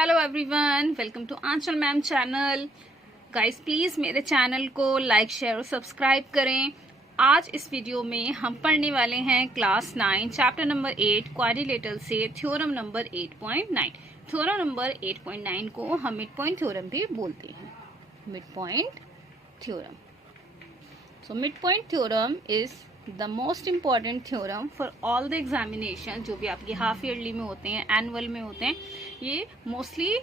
Hello everyone, welcome to Anchal ma'am channel. Guys please मेरे channel को like share और subscribe करें। आज इस वीडियो में हम पढ़ने वाले हैं क्लास 9 चैप्टर नंबर 8 क्वाड्रिलेटरल से थ्योरम नंबर 8.9। थ्योरम नंबर 8.9 को हम मिड पॉइंट थ्योरम भी बोलते हैं। Mid point theorem. So mid point theorem is the most important theorem for all the examination, जो भी आपके हाफ ईयरली में होते हैं, एनुअल में होते हैं। ये मोस्टली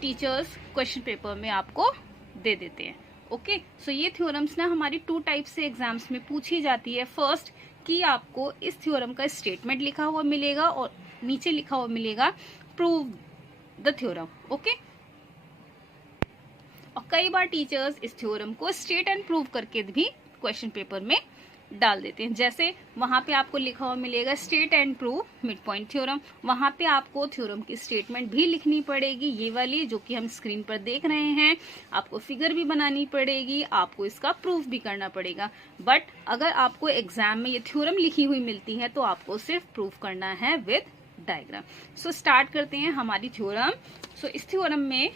टीचर्स क्वेश्चन पेपर में आपको दे देते हैं। ओके, सो ये थ्योरम्स ना हमारी 2 टाइप से एग्जाम्स में पूछी जाती है। फर्स्ट कि आपको इस थ्योरम का स्टेटमेंट लिखा हुआ मिलेगा और नीचे लिखा हुआ मिलेगा प्रूव द थ्योरम। ओके, और कई बार टीचर्स इस थ्योरम को स्टेट एंड प्रूव करके भी क्वेश्चन पेपर में डाल देते हैं। जैसे वहां पे आपको लिखा हुआ मिलेगा state and prove mid point theorem, वहां पे आपको थ्योरम की स्टेटमेंट भी लिखनी पड़ेगी, ये वाली जो कि हम स्क्रीन पर देख रहे हैं। आपको फिगर भी बनानी पड़ेगी, आपको इसका प्रूफ भी करना पड़ेगा। बट अगर आपको एग्जाम में ये थ्योरम लिखी हुई मिलती है तो आपको सिर्फ प्रूफ करना है विद डायग्राम। सो स्टार्ट करते हैं हमारी थ्योरम। सो इस थ्योरम में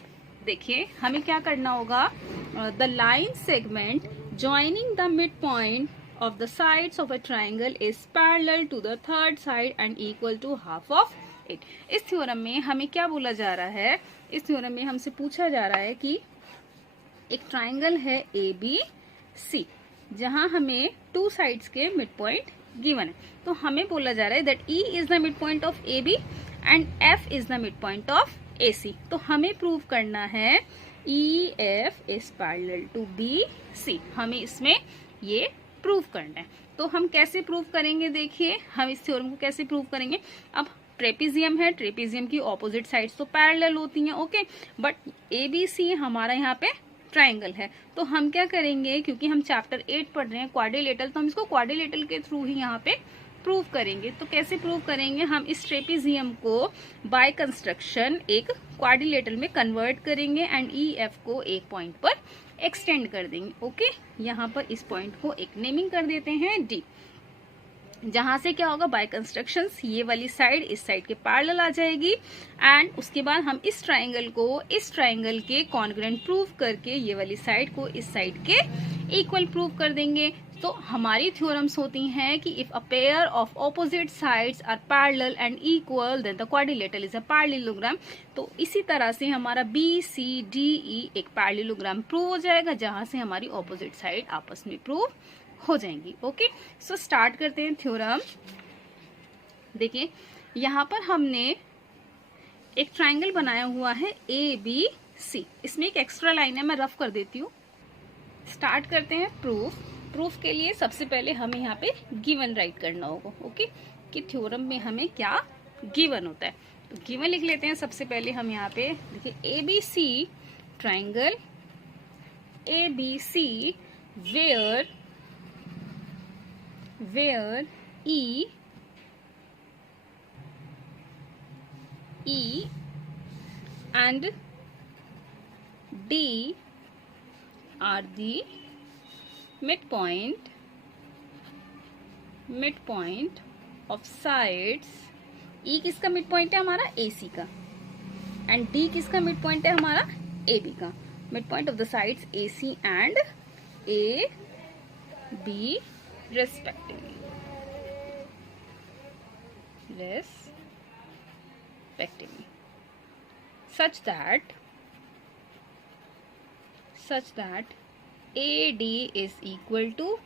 देखिए हमें क्या करना होगा। The line segment joining the mid point of the sides of a triangle is parallel to the third side and equal to half of it। इस थ्योरम में हमें क्या बोला जा रहा है, इस थ्योरम में हमसे पूछा जा रहा है कि एक ट्राइंगल है ABC, जहां हमें 2 साइड्स के मिड पॉइंट गिवन है। तो हमें बोला जा रहा है that E is the mid point of AB and F is the mid point of AC। तो हमें प्रूव करना है EF is parallel to BC। हमें इसमें ये प्रूव करना है। तो हम कैसे प्रूव करेंगे, देखिए हम इस थ्योरम को कैसे प्रूव करेंगे। अब ट्रेपेजियम है, ट्रेपेजियम की ऑपोजिट साइड्स तो पैरेलल होती हैं। ओके, बट ABC हमारा यहाँ पे ट्राइंगल है। तो हम क्या करेंगे, क्योंकि हम चैप्टर 8 पढ़ रहे हैं क्वाड्रिलेटरल, तो हम इसको क्वाड्रिलेटरल के थ्रू ही यहाँ पे प्रूव करेंगे। तो कैसे प्रूव करेंगे, हम इस ट्रेपेजियम को बाय कंस्ट्रक्शन एक क्वाड्रिलेटरल में कन्वर्ट करेंगे एंड EF को एक पॉइंट पर एक्सटेंड कर देंगे। ओके, यहाँ पर इस पॉइंट को एक नेमिंग कर देते हैं D। जहां से क्या होगा, बाय कंस्ट्रक्शंस ये वाली साइड इस साइड के पैरेलल आ जाएगी एंड उसके बाद हम इस ट्राइंगल को इस ट्राइंगल के कॉन्ग्रुएंट प्रूव करके ये वाली साइड को इस साइड के इक्वल प्रूव कर देंगे। तो हमारी थ्योरम्स होती हैं कि if a pair of opposite sides are parallel and equal then the quadrilateral is a parallelogram. तो इसी तरह से हमारा BCDE एक पैरेललोग्राम प्रूव हो जाएगा, जहां से हमारी ऑपोजिट साइड आपस में प्रूव हो जाएंगी। ओके, सो स्टार्ट करते हैं थ्योरम। देखिए यहाँ पर हमने एक ट्राइंगल बनाया हुआ है ABC। इसमें एक एक्स्ट्रा लाइन है, मैं रफ कर देती हूँ। स्टार्ट करते हैं प्रूफ। प्रूफ के लिए सबसे पहले हमें यहाँ पे गिवन राइट करना होगा। ओके, कि थ्योरम में हमें क्या गिवन होता है। तो गिवन लिख लेते हैं सबसे पहले हम यहाँ पे। देखिए ABC triangle ABC where E and D are the midpoint of sides। E किसका मिड पॉइंट है, हमारा AC का, एंड D किसका मिड पॉइंट है, हमारा AB का। Mid point of the sides AC and AB respectively such that AD is equal to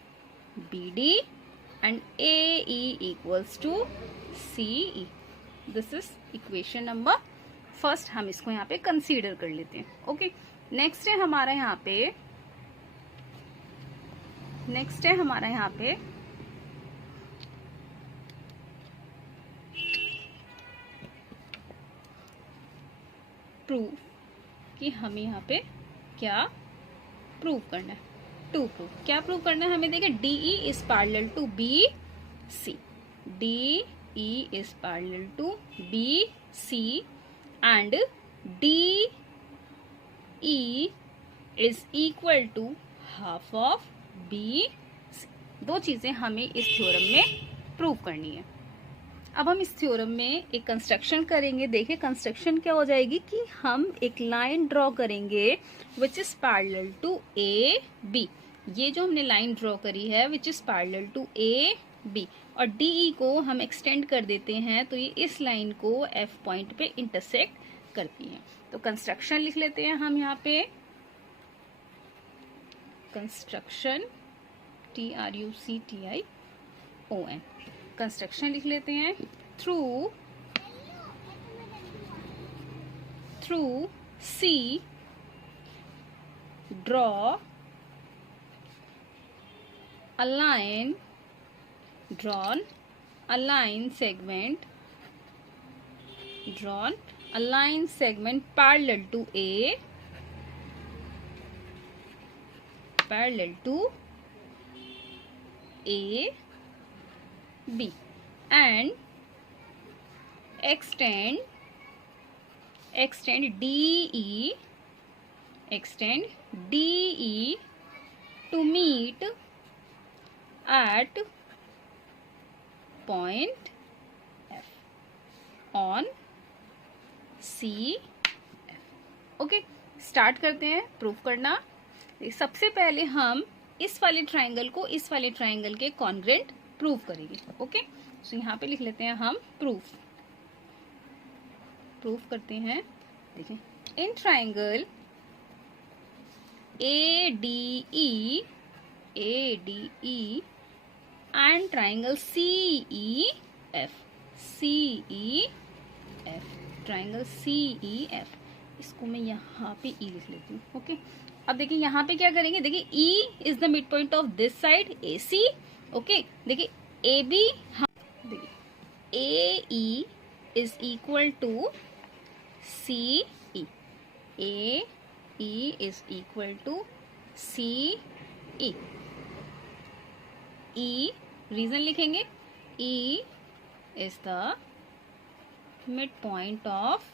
BD and AE equals to CE। This is equation number first. हम इसको यहाँ पे consider कर लेते हैं। ओके, नेक्स्ट है हमारा यहाँ पे प्रूफ, कि हमें यहाँ पे क्या प्रूव करना है। टू प्रूव, क्या प्रूव करना है हमें, देखिए DE is parallel to BC, DE is parallel to BC and DE is equal to half of BC। 2 चीजें हमें इस थ्योरम में प्रूव करनी है। अब हम इस थ्योरम में एक कंस्ट्रक्शन करेंगे। देखिए कंस्ट्रक्शन क्या हो जाएगी कि हम एक लाइन ड्रॉ करेंगे which is parallel to A B. ये जो हमने लाइन ड्रॉ करी है which is parallel to A B, और डी को हम एक्सटेंड कर देते हैं तो ये इस लाइन को एफ पॉइंट पे इंटरसेक्ट करती है। तो कंस्ट्रक्शन लिख लेते हैं हम यहाँ पे, कंस्ट्रक्शन TRUCTION, कंस्ट्रक्शन लिख लेते हैं। Through C draw a line, drawn a line segment, parallel to A, B, and extend DE to meet at point F on CF। Okay, start करते हैं प्रूफ करना। सबसे पहले हम इस वाले ट्राइंगल को इस वाले ट्राइंगल के कॉन्ग्रेंट प्रूव करेंगे। ओके, सो यहाँ पे लिख लेते हैं हम प्रूफ करते हैं। देखिए, in triangle ADE and triangle CEF, triangle CEF, इसको मैं यहाँ पे E लिख लेती हूँ। ओके, अब देखिए यहाँ पे क्या करेंगे, देखिए E is the mid point of this side AC। Okay, देखिए AB, देखिए AE is equal to CE, AE is equal to CE। E reason लिखेंगे, E is the mid point of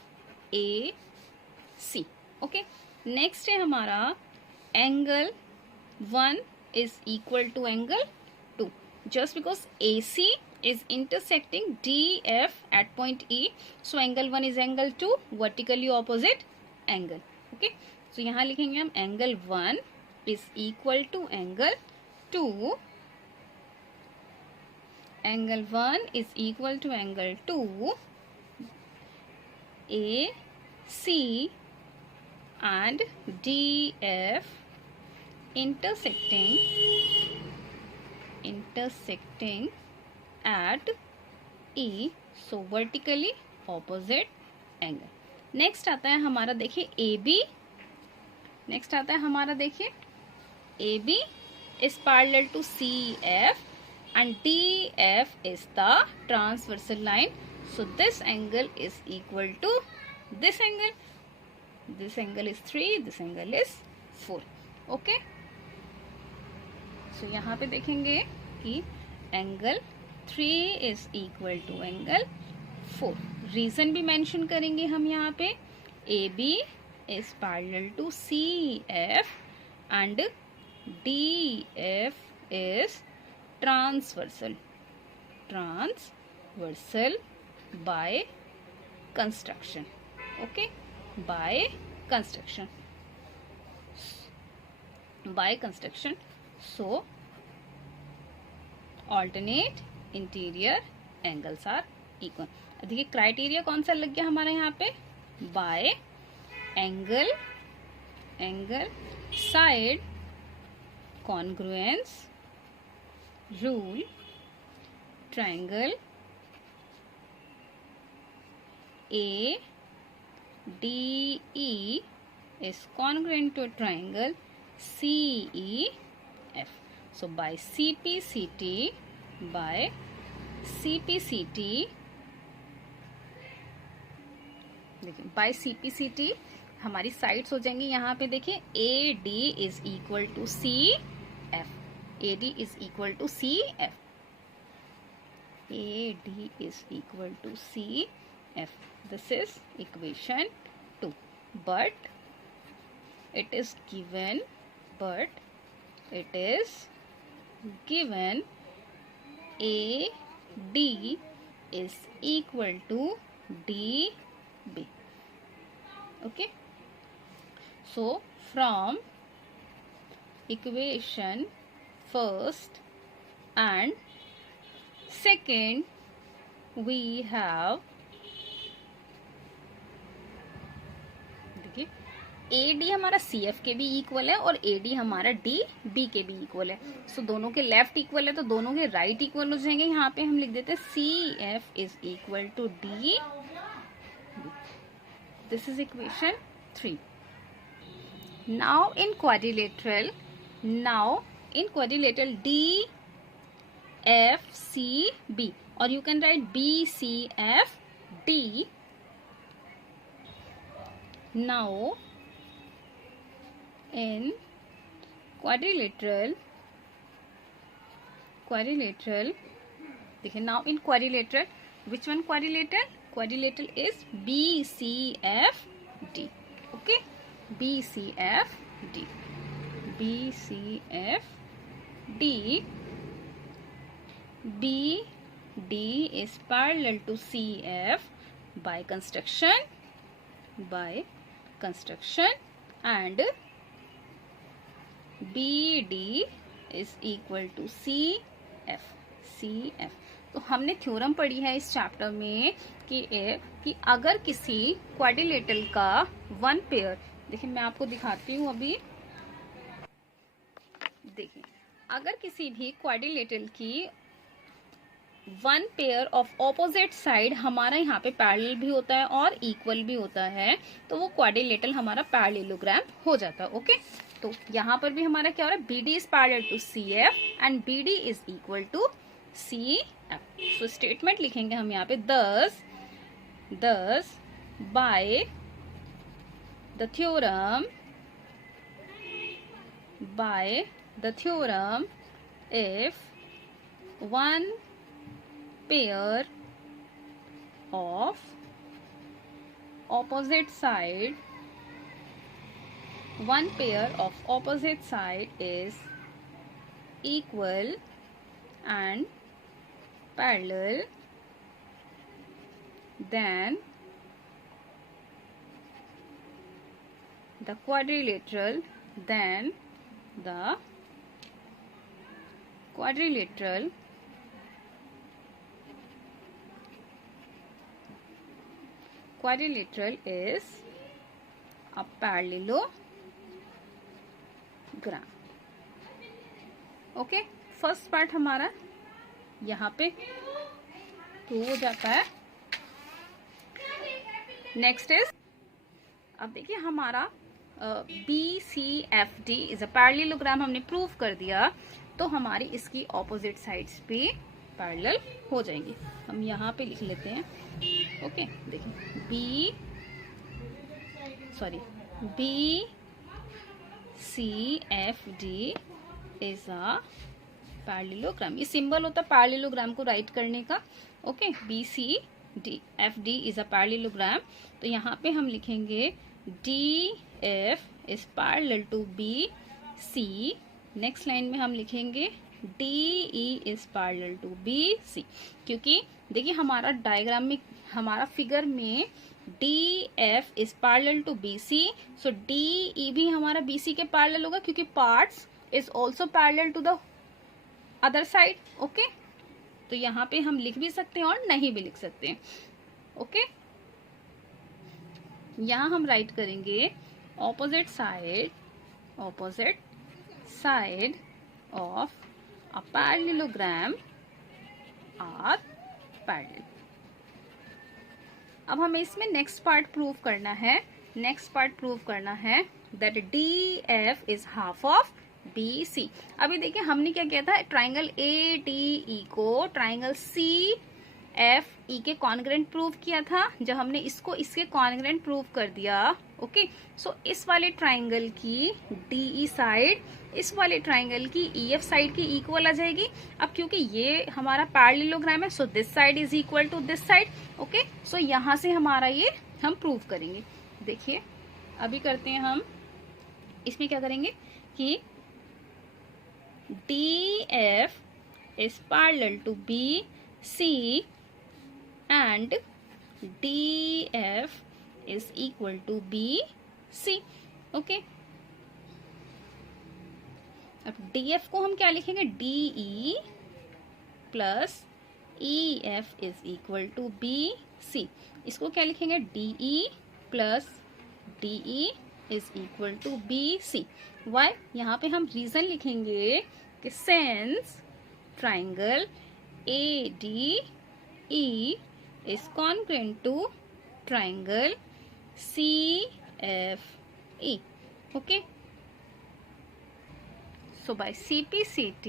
AC। Okay, next है हमारा angle 1 is equal to angle 2, just because AC is intersecting DF at point E, so angle 1 is angle 2, vertically opposite angle। okay, so यहाँ लिखेंगे हम angle 1 is equal to angle 2, angle 1 is equal to angle 2, AC and DF intersecting at E, so vertically opposite angle। Next आता है हमारा, देखिए AB, next आता है हमारा, देखिए AB is parallel to CF and DF is the transversal line, so this angle is equal to this angle, this angle is 3, this angle is 4। Okay, so यहाँ पे देखेंगे कि angle 3 is equal to angle 4। Reason भी mention करेंगे हम यहाँ पे, AB is parallel to CF and DF is transversal by construction. Okay, by construction, so alternate interior angles are equal। देखिए क्राइटेरिया कौन सा लग गया हमारा यहाँ पे, by angle side congruence rule, triangle ADE is congruent to triangle CEF, so by CPCT देखिए by CPCT हमारी साइड्स हो जाएंगी यहाँ पे। देखिए AD is equal to CF, AD is equal to CF, AD is equal to CF, this is equation 2, but it is given AD is equal to DB. Okay, so from equation first and second we have, देखिए AD हमारा CF के भी equal है और AD हमारा DB के भी equal है. सो दोनों के लेफ्ट इक्वल है तो दोनों के राइट इक्वल हो जाएंगे. यहाँ पे हम लिख देते हैं CF is equal to D. This is equation 3. Now in quadrilateral DFCB, or you can write BCFD. Now in quadrilateral, देखिए now in quadrilateral, which one quadrilateral? Quadrilateral is BCFD. Okay, BCFD. BD is parallel to CF by construction, and BD is equal to CF. तो हमने theorem पढ़ी है इस chapter में कि अगर किसी क्वाड्रिलेटरल का वन पेयर, देखिए मैं आपको दिखाती हूँ अभी. देखिए अगर किसी भी क्वाड्रिलेटरल की one pair of opposite side हमारा यहाँ पे पैरेलल भी होता है और इक्वल भी होता है, तो वो क्वाड्रिलेटरल हमारा पैरेललोग्राम हो जाता है. ओके, तो यहाँ पर भी हमारा क्या हो रहा है, BD is parallel to CF and BD is equal to CF. So statement लिखेंगे हम यहाँ पे, thus by the theorem if one pair of opposite side is equal and parallel, then the quadrilateral is a parallelogram. Okay, first part हमारा यहाँ पे prove हो जाता है. नेक्स्ट इज, अब देखिए हमारा BCFD इज अ पैरेललोग्राम हमने प्रूव कर दिया, तो हमारी इसकी ऑपोजिट साइड्स भी पैरेलल हो जाएंगी. हम यहाँ पे लिख लेते हैं. ओके, देखिए BCFD इज अ पैरेललोग्राम. ये सिंबल होता है पैरेललोग्राम को राइट करने का. Okay, BCFD is a parallelogram. तो यहाँ पे हम लिखेंगे DF is parallel to BC. Next line में हम लिखेंगे DE is parallel to BC, क्योंकि देखिए हमारा डायग्राम में, हमारा फिगर में DF is parallel to BC, so DE भी हमारा BC के पैरेलल होगा, क्योंकि parts is also parallel to the other side. Okay, तो यहाँ पे हम लिख भी सकते हैं और नहीं भी लिख सकते हैं. ओके, यहाँ हम राइट करेंगे opposite side of a parallelogram are parallel. अब हमें इसमें नेक्स्ट पार्ट प्रूव करना है. That DF is half of BC. अभी देखिए हमने क्या किया था, ट्राइंगल ADE को ट्राइंगल CFE के कॉन्ग्रेंट प्रूव किया था. जब हमने इसको इसके कॉन्ग्रेंट प्रूव कर दिया, ओके, सो इस वाले ट्राइंगल की DE साइड इस वाले ट्राइंगल की EF साइड की इक्वल आ जाएगी. अब क्योंकि ये हमारा पैरेललोग्राम है, so this side is equal to this side. Okay, so यहां से हमारा ये हम प्रूव करेंगे. देखिए अभी करते हैं हम, इसमें क्या करेंगे कि DF is parallel to BC and DF is equal to BC। Okay, अब DF को हम क्या लिखेंगे, DE plus EF is equal to BC। इसको क्या लिखेंगे, DE plus DE is equal to BC। Why, यहाँ पे हम रीजन लिखेंगे कि since triangle ADE is congruent to triangle CFE. Okay, so by CPCT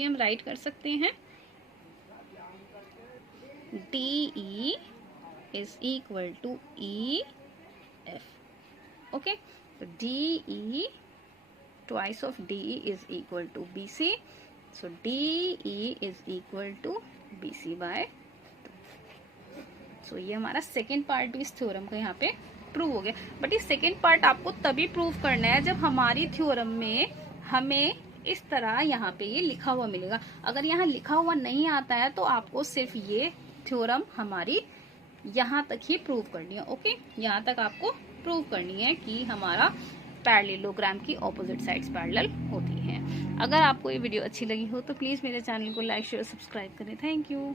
हम राइट कर सकते हैं DE is equal to EF. Okay, so DE twice of DE is equal to BC, so DE is equal to BC by 2. so ये हमारा second part भी इस theorem का यहाँ पे प्रूव हो गया। बट ये सेकेंड पार्ट आपको तभी प्रूव करना है जब हमारी थ्योरम में हमें इस तरह यहाँ पे ये लिखा हुआ मिलेगा। अगर यहाँ लिखा हुआ नहीं आता है तो आपको सिर्फ ये थ्योरम हमारी यहाँ तक ही प्रूव करनी है। ओके, यहाँ तक आपको प्रूव करनी है कि हमारा पैरेललोग्राम की ऑपोजिट साइड्स पैरेलल होती हैं। अगर आपको ये वीडियो अच्छी लगी हो तो प्लीज मेरे चैनल को लाइक शेयर सब्सक्राइब करें। Thank you.